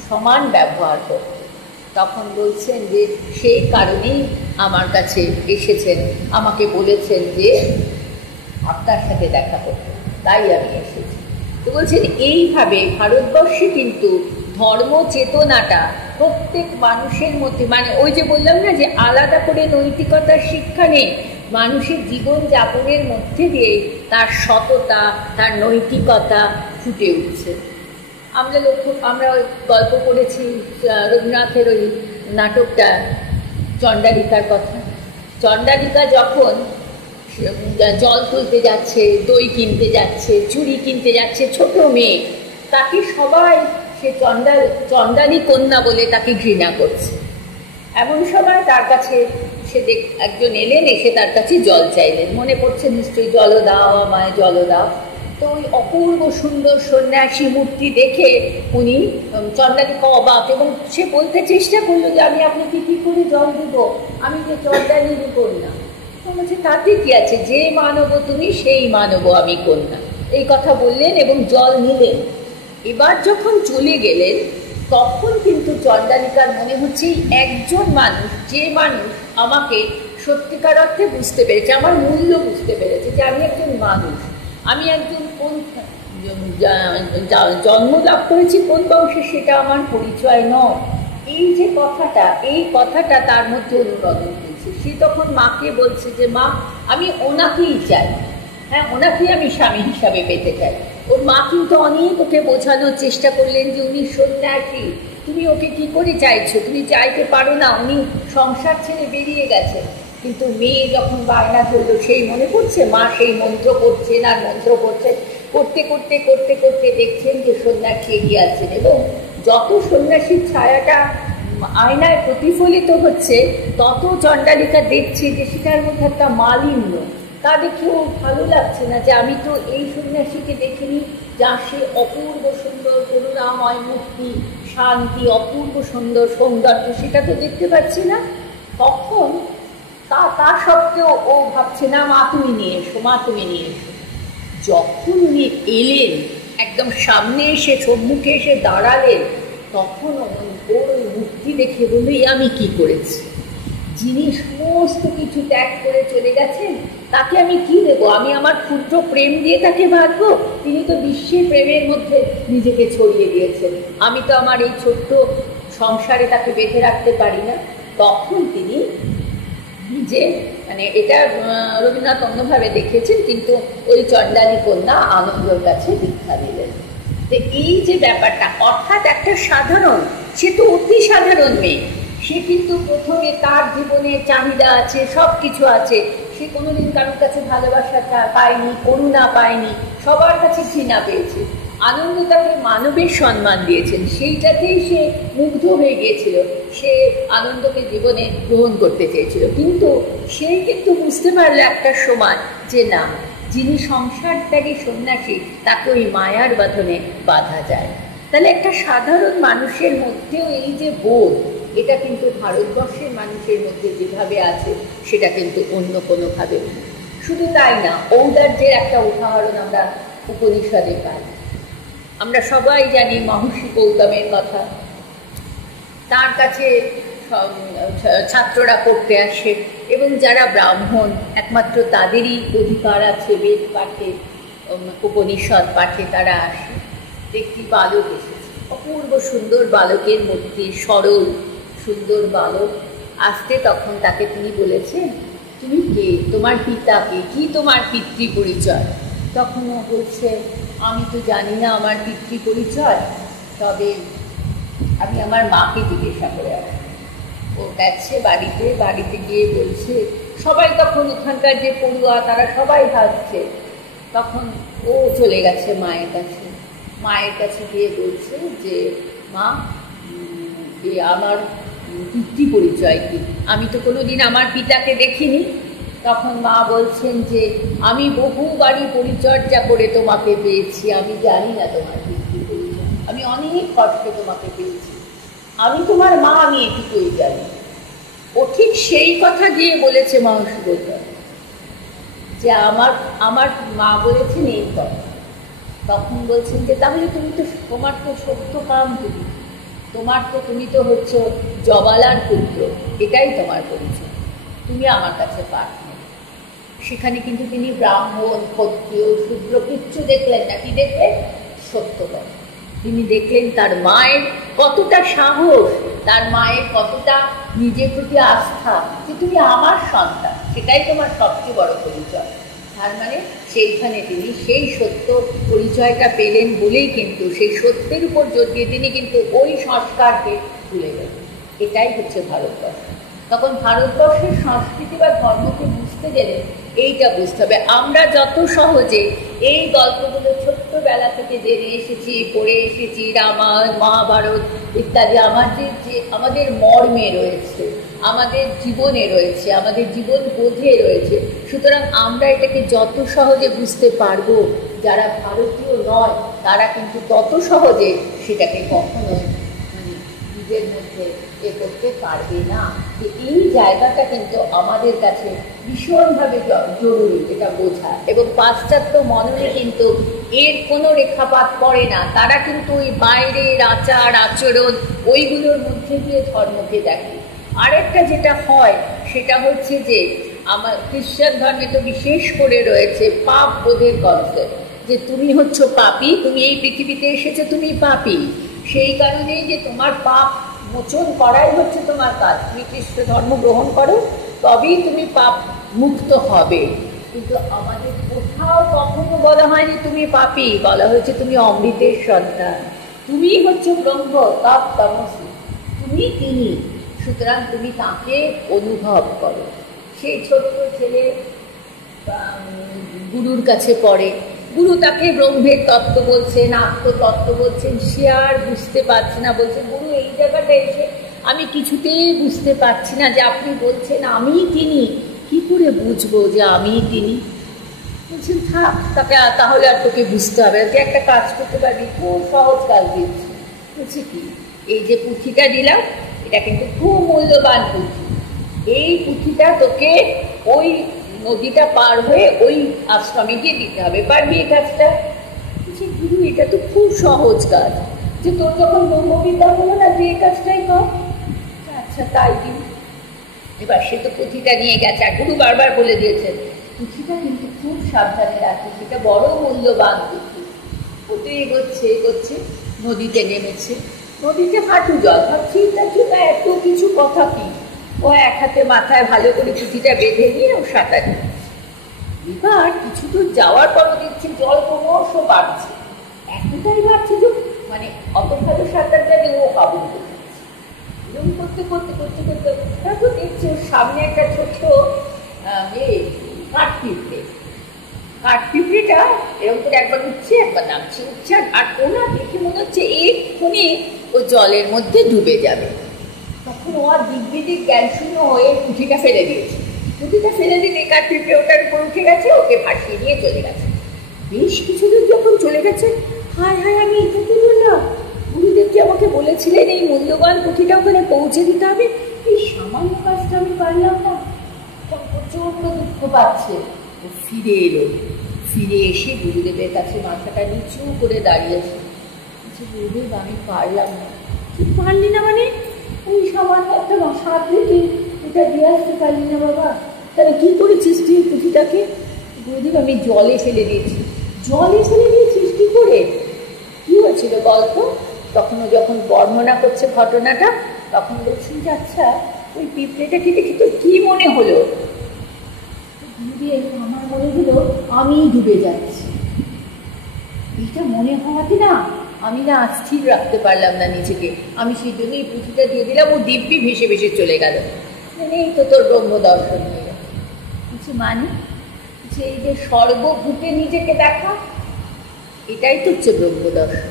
সমান ব্যবহার করতে। তখন বলছেন যে সেই কারণেই আমার কাছে এসেছেন, আমাকে বলেছেন যে আপনার সাথে দেখা করতে, তাই আমি এসেছি। তো বলছেন এইভাবে ভারতবর্ষে কিন্তু ধর্ম চেতনাটা প্রত্যেক মানুষের মধ্যে, মানে ওই যে বললাম না যে আলাদা করে নৈতিকতার শিক্ষা নেই, মানুষের জীবনযাপনের মধ্যে দিয়ে তার সততা, তার নৈতিকতা ফুটে উঠছে। আমরা ওই গল্প পড়েছি রবীন্দ্রনাথের ওই নাটকটা চণ্ডালিকার কথা। চণ্ডালিকা যখন জল তুলতে যাচ্ছে, দই কিনতে যাচ্ছে, চুড়ি কিনতে যাচ্ছে, ছোট মেয়ে, তাকে সবাই সে চণ্ডালী কন্যা বলে তাকে ঘৃণা করছে। এমন সময় তার কাছে একজন এলেন, এসে তার কাছে জল চাইলেন, মনে পড়ছে নিশ্চয়ই জল দাও আমায়, জল দাও। তো ওই অপূর্ব সুন্দর সন্ন্যাসী মূর্তি দেখে উনি চণ্ডালিকা অবাক, এবং সে বলতে চেষ্টা করলো যে আমি আপনাকে কি করে জল দেবো, আমি যে চণ্ডালিনী কন্যা। তো বলছে তাতে কি আছে, যে মানব তুমি সেই মানব আমি কন্যা, এই কথা বললেন এবং জল নিলেন। এবার যখন চলে গেলেন তখন কিন্তু চণ্ডালিকার মনে হচ্ছে একজন মানুষ, যে মানুষ আমাকে সত্যিকার অর্থে বুঝতে পেরেছে, আমার মূল্য বুঝতে পেরেছে, যে আমি একজন মানুষ, আমি একজন কোন জন্ম লাভ করেছি কোন বংশে সেটা আমার পরিচয় নয়। এই যে কথাটা, এই কথাটা তার মধ্যে অনুরোধন হয়েছে। সে তখন মাকে বলছে যে মা, আমি ওনাকেই চাই, হ্যাঁ ওনাকেই আমি স্বামী হিসাবে পেতে চাই। ওর মা কিন্তু অনেক ওকে বোঝানোর চেষ্টা করলেন যে উনি সন্ন্যাসী, তুমি ওকে কি করে চাইছো, তুমি চাইতে পারো না, উনি সংসার ছেড়ে বেরিয়ে গেছে। কিন্তু মেয়ে যখন বায়না করলো, সেই মনে করছে মা সেই মন্ত্র করছেন আর মন্ত্র করছেন, করতে করতে করতে করতে দেখছেন যে সন্ন্যাসী এগিয়ে আছেন, এবং যত সন্ন্যাসীর ছায়াটা আয়নায় প্রতিফলিত হচ্ছে তত চণ্ডালিকা দেখছে যে সেটার মধ্যে একটা মালিন্য। তা দেখেও ভালো লাগছে না, যে আমি তো এই সন্ন্যাসীকে দেখিনি, যা সে অপূর্ব সুন্দর করুণাময় মূর্তি, শান্তি, অপূর্ব সুন্দর সৌন্দর্য, সেটা তো দেখতে পাচ্ছি না। তখন তা সত্ত্বেও ও ভাবছে না মা তুমি নিয়ে এসো, মা তুমি নিয়ে এসো। যখন উনি এলেন, একদম সামনে এসে সম্মুখে এসে দাঁড়ালেন, তখন ওর ওই মূর্তি দেখে বলল আমি কি করেছি, যিনি সমস্ত কিছু ত্যাগ করে চলে গেছেন তাকে আমি কি দেবো, আমি আমার ক্ষুদ্র প্রেম দিয়ে তাকে বাঁধবো, তিনি তো বিশ্বের প্রেমের মধ্যে নিজেকে ছড়িয়ে দিয়েছেন, আমি তো আমার এই ছোট্ট সংসারে তাকে বেঁধে রাখতে পারি না। তখন তিনি যে মানে এটা রবীন্দ্রনাথ অন্যভাবে দেখেছেন, কিন্তু ওই চণ্ডালী কন্যা আনন্দর কাছে দীক্ষা দিলেন। তো এই যে ব্যাপারটা, অর্থাৎ একটা সাধারণ, সে তো অতি সাধারণ মেয়ে, সে কিন্তু প্রথমে তার জীবনে চাহিদা আছে, সব কিছু আছে, সে কোনোদিন কারোর কাছে ভালোবাসা পায়নি, করুণা পায়নি, সবার কাছে ঘৃণা পেয়েছে। আনন্দ তাকে মানবের সম্মান দিয়েছেন, সেইটাতেই সে মুগ্ধ হয়ে গিয়েছিল, সে আনন্দকে জীবনে গ্রহণ করতে চেয়েছিল। কিন্তু সে কিন্তু বুঝতে পারলো একটা সময় যে না, যিনি সংসার ত্যাগী সন্ন্যাসী তাকে ওই মায়ার বাঁধনে বাঁধা যায়। তাহলে একটা সাধারণ মানুষের মধ্যেও এই যে বোধ, এটা কিন্তু ভারতবর্ষের মানুষের মধ্যে যেভাবে আছে সেটা কিন্তু অন্য কোনোভাবে। শুধু তাই না, ঔদার্যের একটা উদাহরণ আমরা উপনিষদে পাই। আমরা সবাই জানি মহর্ষি গৌতমের কথা, তার কাছে ছাত্ররা পড়তে আসে, এবং যারা ব্রাহ্মণ একমাত্র তাদেরই অধিকার আছে বেদ পাঠে, উপনিষদ পাঠে তারা আসে। একটি বালক এসেছে, অপূর্ব সুন্দর বালকের মধ্যে সরল সুন্দর বালক আসতে, তখন তাকে তিনি বলেছেন তুমি কে, তোমার পিতা কে, কি তোমার পিতৃ পরিচয়? তখন ও বলছে আমি তো জানি না আমার পিতৃ পরিচয়, তবে আমি আমার মাকে জিজ্ঞাসা করে আসি। ও গেছে বাড়িতে গিয়ে বলছে, সবাই তখন ওখানকার যে পড়ুয়া তারা সবাই ভাবছে, তখন ও চলে গেছে মায়ের কাছে গিয়ে বলছে যে মা, আমার পিতৃ পরিচয় কি, আমি তো কোনোদিন আমার পিতাকে দেখিনি। তখন মা বলছেন যে আমি বহু বাড়ি পরিচর্যা করে তোমাকে পেয়েছি, আমি জানি না তোমার পিতৃ পরিচয়, আমি অনেক কষ্টে তোমাকে পেয়েছি, আমি তোমার মা, আমি এটুকুই জানি। ও ঠিক সেই কথা দিয়ে বলেছে মহর্ষি গৌতম, যে আমার মা বলেছেন এই কথা। তখন বলছেন যে তাহলে তোমার তো সত্য কাম, তুমি তো হচ্ছে জবালার পুত্র, এটাই তোমার পরিচয়, তুমি আমার কাছে পাঠ নেবে। সেখানে কিন্তু তিনি ব্রাহ্মণ, ক্ষত্রিয়, শূদ্র কিচ্ছু দেখলেন না, কি দেখলেন? সত্য কথা। তিনি দেখলেন তার মায়ের কতটা সাহস, তার মায়ের কতটা নিজের প্রতি আস্থা, যে তুমি আমার সন্তান, সেটাই তোমার সবচেয়ে বড় পরিচয়। তার মানে সেইখানে তিনি সেই সত্য পরিচয়টা পেলেন বলেই কিন্তু সেই সত্যের উপর জোর দিয়ে তিনি কিন্তু ওই সংস্কারকে ভুলে গেলেন। এটাই হচ্ছে ভারতবর্ষ। তখন ভারতবর্ষের সংস্কৃতি বা ধর্মকে বুঝতে গেলে এইটা বুঝতে হবে। আমরা যত সহজে এই গল্পগুলো ছোট্টবেলা থেকে জেনে এসেছি, পড়ে এসেছি, রামায়ণ, মহাভারত ইত্যাদি, আমাদের মর্মে রয়েছে, আমাদের জীবনে রয়েছে, আমাদের জীবন বোধে রয়েছে। সুতরাং আমরা এটাকে যত সহজে বুঝতে পারবো যারা ভারতীয় নয় তারা কিন্তু তত সহজে সেটাকে কখনোই মানে নিজের মধ্যে এ করতে পারবে না। যে এই জায়গাটা কিন্তু আমাদের কাছে ভীষণভাবে জরুরি এটা বোঝা। এবং পাশ্চাত্য মননে কিন্তু এর কোনো রেখাপাত পড়ে না, তারা কিন্তু ওই বাইরের আচার আচরণ ওইগুলোর মধ্যে দিয়ে ধর্মকে দেখে। আরেকটা যেটা হয় সেটা হচ্ছে যে আমার খ্রিস্টান ধর্মে তো বিশেষ করে রয়েছে পাপ বোধের কনসেপ্ট, যে তুমি হচ্ছ পাপী, তুমি এই পৃথিবীতে এসেছো তুমি পাপী, সেই কারণেই যে তোমার পাপ মোচন করাই হচ্ছে তোমার কাজ, তুমি খ্রিস্ট ধর্ম গ্রহণ করো তবেই তুমি পাপ মুক্ত হবে। কিন্তু আমাদের কোথাও কখনো বলা হয়নি তুমি পাপী, বলা হয়েছে তুমি অমৃতের সন্তান, তুমি হচ্ছে ব্রহ্ম তৎ-তমসি, তুমি তিনি, সুতরাং তুমি তাকে অনুভব করো। সেই ছোট্ট ছেলে গুরুর কাছে পড়ে, গুরু তাকে ব্রহ্মের তত্ত্ব বলছেন, আত্মতত্ত্ব বলছেন, সে আর বুঝতে পারছে না, বলছে গুরু এই জায়গাটা এসে আমি কিছুতেই বুঝতে পারছি না যে আপনি বলছেন আমি তিনি, কি করে বুঝবো যে আমি তিনি? বলছেন থাক, তাকে তাহলে আর তোকে বুঝতে হবে, তুই একটা কাজ করতে পারবি, খুব সহজ কাজ দিচ্ছি। বলছে কি? এই যে পুঁথিটা দিলাম এটা কিন্তু খুব মূল্যবান পুঁথি, এই পুঁথিটা তোকে ওই নদীটা পার হয়ে ওই আশ্রমে গিয়ে দিতে হবে, পারবি এই কাজটা? বলছে গুরু এটা তো খুব সহজ কাজ, যে তোর যখন ব্রহ্মবিদ্যা হলো না তুই এই কাজটাই কর। আচ্ছা তাই দিন। এবার সে তো পুঁথিটা নিয়ে গেছে, আর গুরু বারবার বলে দিয়েছেন পুঁথিটা কিন্তু খুব সাবধানে রাখি, সেটা বড় মূল্যবান পুঁথি। ওতে এগোচ্ছে এগোচ্ছে, নদীতে নেমেছে, নদীতে হাঁটু জল, ভাবছি না এত কিছু কথা কি, ও এক হাতে মাথায় ভালো করে পুঁথিটা বেঁধে নিয়ে ও সাঁতার দিচ্ছে। এবার কিছু দূর যাওয়ার পর দেখছি জল ক্রমশ বাড়ছে, এতটাই বাড়ছে যে মানে অত ভালো সাঁতার জানে ও কাবু করছে। এরকম করতে করতে করতে করতে তারপর দেখছি ওর সামনে একটা ছোট্ট কাঠপিঁপড়ে, কাঠপিঁপড়েটা এরকম করে একবার উঠছে একবার নামছে, উঠছে, আর ওনা দেখে মনে হচ্ছে এক্ষুনি ও জলের মধ্যে ডুবে যাবে। তখন ও আর দিগ্বিদিক জ্ঞান শূন্য হয়ে পুঁথিটা ফেলে দিয়েছে, পুঁথিটা ফেলে দিতে কাঠপিঁপড়ে ওটার উপর উঠে গেছে, ওকে ভাসিয়ে নিয়ে চলে গেছে। বেশ কিছু দূর যখন চলে গেছে, হায় হায় আমি এটা কি বললাম, গুরুদেব যে আমাকে বলেছিলেন এই মূল্যবান পুঁথিটা ওখানে পৌঁছে দিতে হবে, এই সামান্য কাজটা আমি পারলাম না। তখন প্রচন্ড দুঃখ পাচ্ছে, ও ফিরে এলো, ফিরে এসে গুরুদেবের কাছে মাথাটা নিচু করে দাঁড়িয়েছে। গুরুদেব আমি পারলাম না। কি পারলি না মানে? ওই সামান্য একটা সাত থেকে এটা দিয়ে আসতে পারলি না বাবা, তাহলে কি করেছিস তুই পুঁথিটাকে? গুরুদেব আমি জলে ফেলে দিয়েছি। জলে ফেলে দিয়েছিস কি করে? কি হয়েছিল গল্প? তখনও যখন বর্ণনা করছে ঘটনাটা তখন বলছেন যে আচ্ছা ওই পিঁপড়েটাকে দেখি তো কি মনে হলো? গুরুদেব আমার মনে হলো আমি ডুবে যাচ্ছি। এটা মনে হওয়াতে না আমি না স্থির রাখতে পারলাম না নিজেকে, আমি সেই জন্যই পুঁথিটা দিয়ে দিলাম, ও দিব্যি ভেসে ভেসে চলে গেল। মানে এই তো তোর ব্রহ্মদর্শন হয়ে গেল। কিছু মানে যে এই যে সর্বভূতে নিজেকে দেখা, এটাই তো হচ্ছে ব্রহ্মদর্শন।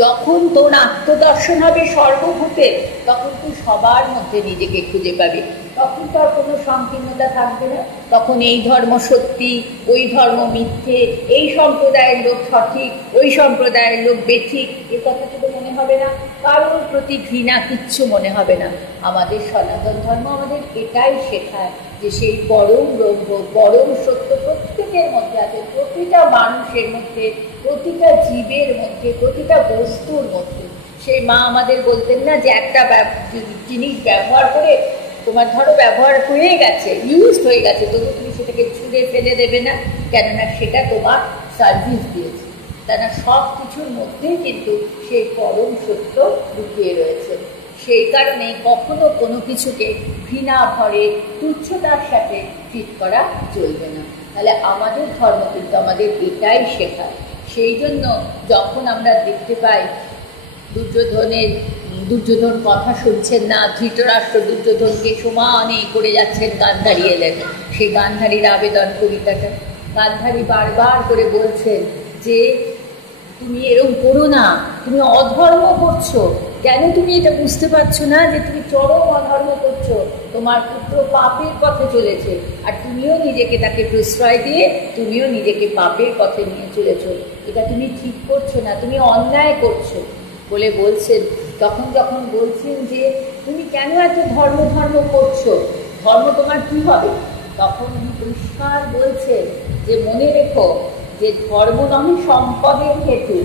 যখন তোর আত্মদর্শন হবে সর্বভূতে, তখন তুই সবার মধ্যে নিজেকে খুঁজে পাবি, তখন তো আর কোনো সংকীর্ণতা থাকবে না। তখন এই ধর্ম সত্যি, ওই ধর্ম মিথ্যে, এই সম্প্রদায়ের লোক সঠিক, ওই সম্প্রদায়ের লোক বেঠিক, এ কথা তো মনে হবে না, কারোর প্রতি ঘৃণা কিচ্ছু মনে হবে না। আমাদের সনাতন ধর্ম আমাদের এটাই শেখায় যে সেই পরম ব্রহ্ম, পরম সত্য প্রত্যেকের মধ্যে আছে, প্রতিটা মানুষের মধ্যে, প্রতিটা জীবের মধ্যে, প্রতিটা বস্তুর মধ্যে। সেই মা আমাদের বলতেন না যে একটা জিনিস ব্যবহার করে তোমার ধরো ব্যবহার হয়ে গেছে, ইউজ হয়ে গেছে, তবু তুমি সেটাকে ছুঁড়ে ফেলে দেবে না, কেননা সেটা তোমার সার্ভিস দিয়েছে। তারা সব কিছুর মধ্যেই কিন্তু সেই পরম সত্য লুকিয়ে রয়েছে। সেই কারণে কখনো কোনো কিছুকে ঘৃণা ভরে তুচ্ছতার সাথে ট্রিট করা চলবে না। তাহলে আমাদের ধর্ম কিন্তু আমাদের এটাই শেখায়। সেই জন্য যখন আমরা দেখতে পাই দুর্যোধন কথা শুনছেন না, ধৃতরাষ্ট্র দুর্যোধনকে সমানে করে যাচ্ছেন, গান্ধারী এলেন। সেই গান্ধারীর আবেদন কবিতাটা গান্ধারী বারবার করে বলছেন যে তুমি এরকম করো না, তুমি অধর্ম করছো, কেন তুমি এটা বুঝতে পারছো না যে তুমি চরম অধর্ম করছো, তোমার পুত্র পাপের পথে চলেছে, আর তুমিও নিজেকে তাকে প্রশ্রয় দিয়ে তুমিও নিজেকে পাপের পথে নিয়ে চলেছো, এটা তুমি ঠিক করছো না, তুমি অন্যায় করছো বলে বলছেন। যখন বলছেন যে তুমি কেন এত ধর্ম করছো, ধর্ম তোমার কি হবে, তখন উনি পরিষ্কার বলছেন যে মনে রেখো যে ধর্ম নহে সম্পদের হেতু,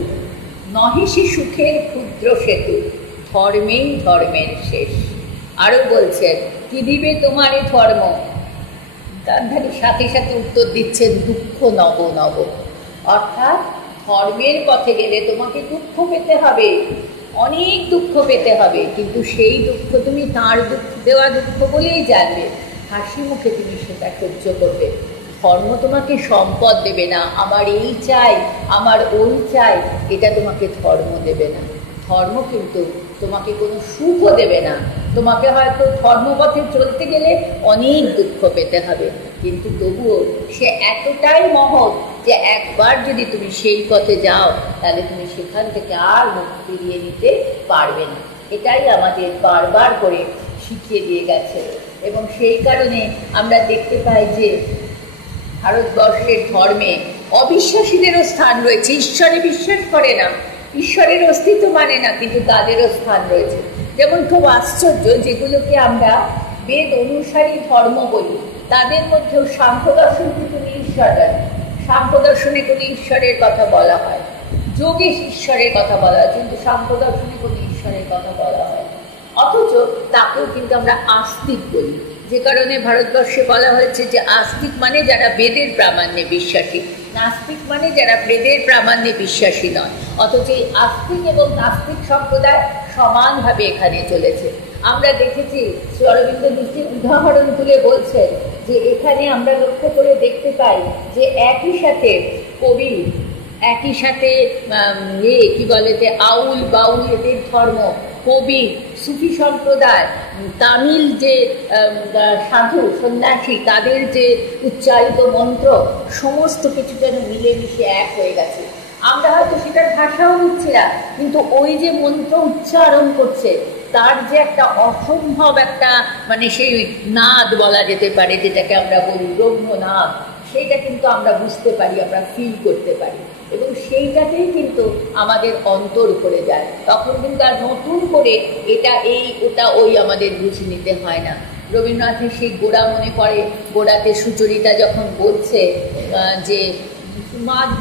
নহে সে সুখের ক্ষুদ্র সেতু, ধর্মেই ধর্মের শেষ। আরও বলছেন কি দিবে তোমার এই ধর্ম, গান্ধারীর সাথে সাথে উত্তর দিচ্ছেন দুঃখ নব নব। অর্থাৎ ধর্মের পথে গেলে তোমাকে দুঃখ পেতে হবে, অনেক দুঃখ পেতে হবে, কিন্তু সেই দুঃখ তুমি তাঁর দেওয়া দুঃখ বলেই জানবে, হাসি মুখে তুমি সেটা সহ্য করবে। ধর্ম তোমাকে সম্পদ দেবে না, আমার এই চাই আমার ওই চাই, এটা তোমাকে ধর্ম দেবে না। ধর্ম কিন্তু তোমাকে কোনো সুখও দেবে না, তোমাকে হয়তো ধর্মপথে চলতে গেলে অনেক দুঃখ পেতে হবে, কিন্তু তবুও সে এতটাই মহৎ যে একবার যদি তুমি সেই পথে যাও তাহলে তুমি সেখান থেকে আর মুখ ফিরিয়ে নিতে পারবে না। এটাই আমাদের বারবার করে শিখিয়ে দিয়ে গেছে। এবং সেই কারণে আমরা দেখতে পাই যে ভারতবর্ষের ধর্মে অবিশ্বাসীদেরও স্থান রয়েছে, ঈশ্বরে বিশ্বাস করে না, ঈশ্বরের অস্তিত্ব মানে না, কিন্তু তাদেরও স্থান রয়েছে। যেমন খুব আশ্চর্য, যেগুলোকে আমরা বেদ অনুসারী ধর্ম বলি তাদের মধ্যেও সাংখ্য দর্শনকে কোনো ঈশ্বর নেই, সাংখ্য দর্শনে কোনো ঈশ্বরের কথা বলা হয়, যোগে ঈশ্বরের কথা বলা হয়, কিন্তু সাংখ্য দর্শনে কোনো ঈশ্বরের কথা বলা হয়। অথচ তাকেও কিন্তু আমরা আস্তিক বলি, যে কারণে ভারতবর্ষে বলা হয়েছে যে আস্তিক মানে যারা বেদের প্রামাণ্যে বিশ্বাসী, নাস্তিক মানে যারা বেদের প্রামাণ্যে বিশ্বাসী নয়। অথচ এই আস্তিক এবং নাস্তিক সম্প্রদায় সমানভাবে এখানে চলেছে। আমরা দেখেছি শ্রী অরবিন্দ দুটি উদাহরণ তুলে বলছেন যে এখানে আমরা লক্ষ্য করে দেখতে পাই যে একই সাথে কবি, একই সাথে কি বলে যে আউল বাউল এদের ধর্ম, কবি, সুফি সম্প্রদায়, তামিল যে সাধু সন্ন্যাসী তাদের যে উচ্চারিত মন্ত্র, সমস্ত কিছু যেন মিলেমিশে এক হয়ে গেছে। আমরা হয়তো সেটার ভাষাও বুঝছি না, কিন্তু ওই যে মন্ত্র উচ্চারণ করছে তার যে একটা অসম্ভব একটা মানে সেই নাদ বলা যেতে পারে, যেটাকে আমরা বলি ব্রহ্মনাদ, সেইটা কিন্তু আমরা বুঝতে পারি, আমরা ফিল করতে পারি, এবং সেইটাতেই কিন্তু আমাদের অন্তর করে যায়। তখন কিন্তু আর নতুন করে এটা এই ওটা ওই আমাদের বুঝে নিতে হয় না। রবীন্দ্রনাথের সেই গোড়া মনে পড়ে, গোড়াতে সুচরিতা যখন বলছে যে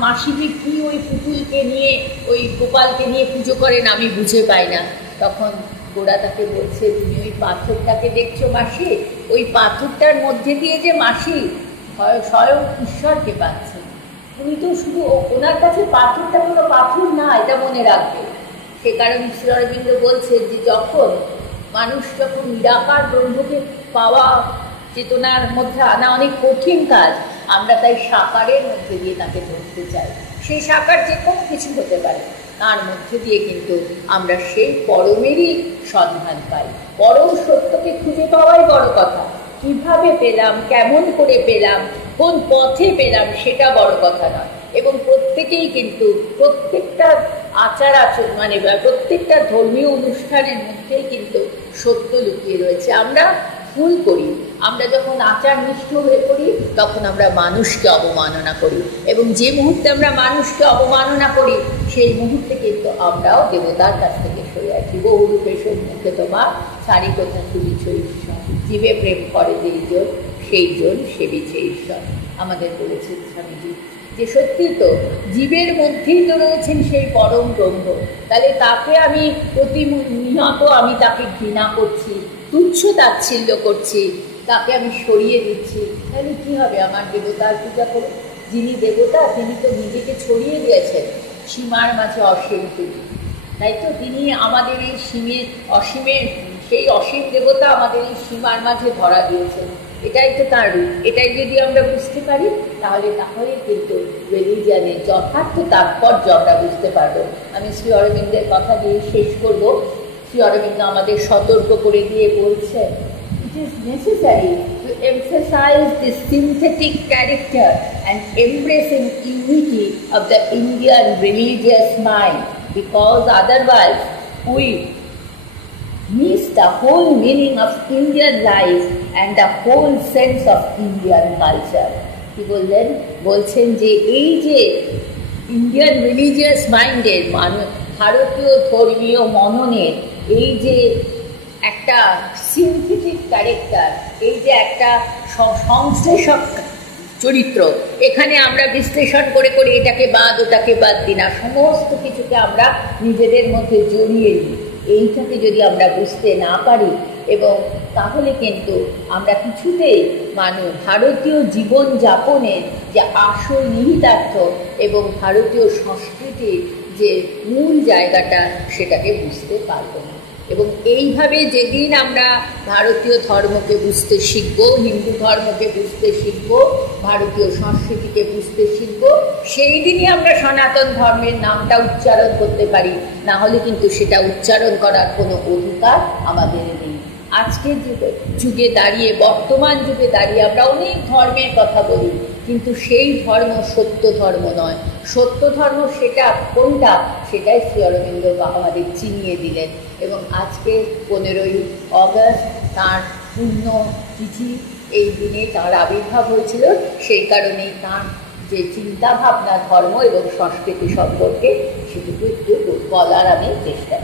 মাসিবি কি ওই পুতুলকে নিয়ে ওই গোপালকে নিয়ে পুজো করেন আমি বুঝে পাই না, তখন গোড়া তাকে বলছে তুমি ওই পাথরটাকে দেখছো মাসি, ওই পাথরটার মধ্যে দিয়ে যে মাসি স্বয়ং ঈশ্বরকে পাচ্ছে, তুমি তো শুধু ওনার কাছে পাথরটা কোনো পাথর না, এটা মনে রাখবে। সে কারণে শ্রী অরবিন্দ বলছেন যে যখন নিরাকার ব্রহ্মকে পাওয়া চেতনার মধ্যে আনা অনেক কঠিন কাজ, আমরা তাই সাকারের মধ্যে দিয়ে তাকে ধরতে চাই। সেই সাকার যে কোনো কিছু হতে পারে, তার মধ্যে দিয়ে কিন্তু আমরা সেই পরমেরই সন্ধান পাই। পরম সত্যকে খুঁজে পাওয়াই বড় কথা, কিভাবে পেলাম, কেমন করে পেলাম, কোন পথে পেলাম সেটা বড় কথা নয়। এবং প্রত্যেকেই কিন্তু প্রত্যেকটা আচার মানে প্রত্যেকটা ধর্মীয় অনুষ্ঠানের মধ্যেই কিন্তু সত্য লুকিয়ে রয়েছে। আমরা ভুল করি, আমরা যখন আচার নিষ্ঠ হয়ে পড়ি তখন আমরা মানুষকে অবমাননা করি, এবং যে মুহূর্তে আমরা মানুষকে অবমাননা করি সেই মুহূর্তে কিন্তু আমরাও দেবতার কাছ থেকে সরে আসি। বহুরূপে সম্মুখে তোমার সারি কথা তুলিছ ঈশ্বর, জীবে প্রেম করে যেই জন সেই জন সেবিছে ঈশ্বর। আমাদের বলেছেন স্বামীজি যে সত্যি তো জীবের মধ্যেই তো রয়েছেন সেই পরম ব্রহ্ম, তাহলে তাকে আমি প্রতিনিয়ত আমি তাকে ঘৃণা করছি, তুচ্ছ তাচ্ছিল্য করছি, তাকে আমি সরিয়ে দিচ্ছি, তাহলে কী হবে? আমার দেবতার পূজা করে, যিনি দেবতা তিনি তো নিজেকে ছড়িয়ে দিয়েছেন সীমার মাঝে অসীম তিনি, তাই তো তিনি আমাদের এই অসীমের সেই অসীম দেবতা আমাদের এই সীমার মাঝে ধরা দিয়েছেন। এটাই তো তার রূপ। এটাই যদি আমরা বুঝতে পারি তাহলে কিন্তু রিলিজিয়ানের যথার্থ তাৎপর্য আমরা বুঝতে পারবো। আমি শ্রী অরবিন্দের কথা দিয়ে শেষ করব। শ্রী অরবিন্দ আমাদের সতর্ক করে দিয়ে বলছেন, it is necessary to emphasize the synthetic character and embracing unity of the Indian religious mind, because otherwise we the whole meaning of Indian life and the whole sense of Indian culture. কি বললেন? বলছেন যে এই যে Indian religious মাইন্ডের ভারতীয় ধর্মীয় মননের এই যে একটা সিনথেটিক ক্যারেক্টার, এই যে একটা সংশ্লেষক চরিত্র, এখানে আমরা বিশ্লেষণ করে করে এটাকে বাদ ওটাকে বাদ দিই না, সমস্ত কিছুকে আমরা নিজেদের মধ্যে জড়িয়ে নিই। এইটাকে যদি আমরা বুঝতে না পারি এবং তাহলে কিন্তু আমরা কিছুতেই ভারতীয় জীবনযাপনের যে আসল নিহিতার্থ এবং ভারতীয় সংস্কৃতির যে মূল জায়গাটা সেটাকে বুঝতে পারবো না। এবং এইভাবে যেদিন আমরা ভারতীয় ধর্মকে বুঝতে শিখব, হিন্দু ধর্মকে বুঝতে শিখব, ভারতীয় সংস্কৃতিকে বুঝতে শিখব, সেই দিনই আমরা সনাতন ধর্মের নামটা উচ্চারণ করতে পারি। না হলে কিন্তু সেটা উচ্চারণ করার কোনো অধিকার আমাদের নেই। আজকের যুগে দাঁড়িয়ে, বর্তমান যুগে দাঁড়িয়ে আমরা অনেক ধর্মের কথা বলি, কিন্তু সেই ধর্ম সত্য ধর্ম নয়। সত্য ধর্ম সেটা কোনটা, সেটাই শ্রী অরবিন্দ আমাদের চিনিয়ে দিলেন। এবং আজকে 15ই অগস্ট তাঁর পুণ্য তিথি, এই দিনে তাঁর আবির্ভাব হয়েছিল। সেই কারণেই তাঁর যে চিন্তাভাবনা ধর্ম এবং সংস্কৃতি সম্পর্কে সেটুকু একটু বলার আমি চেষ্টা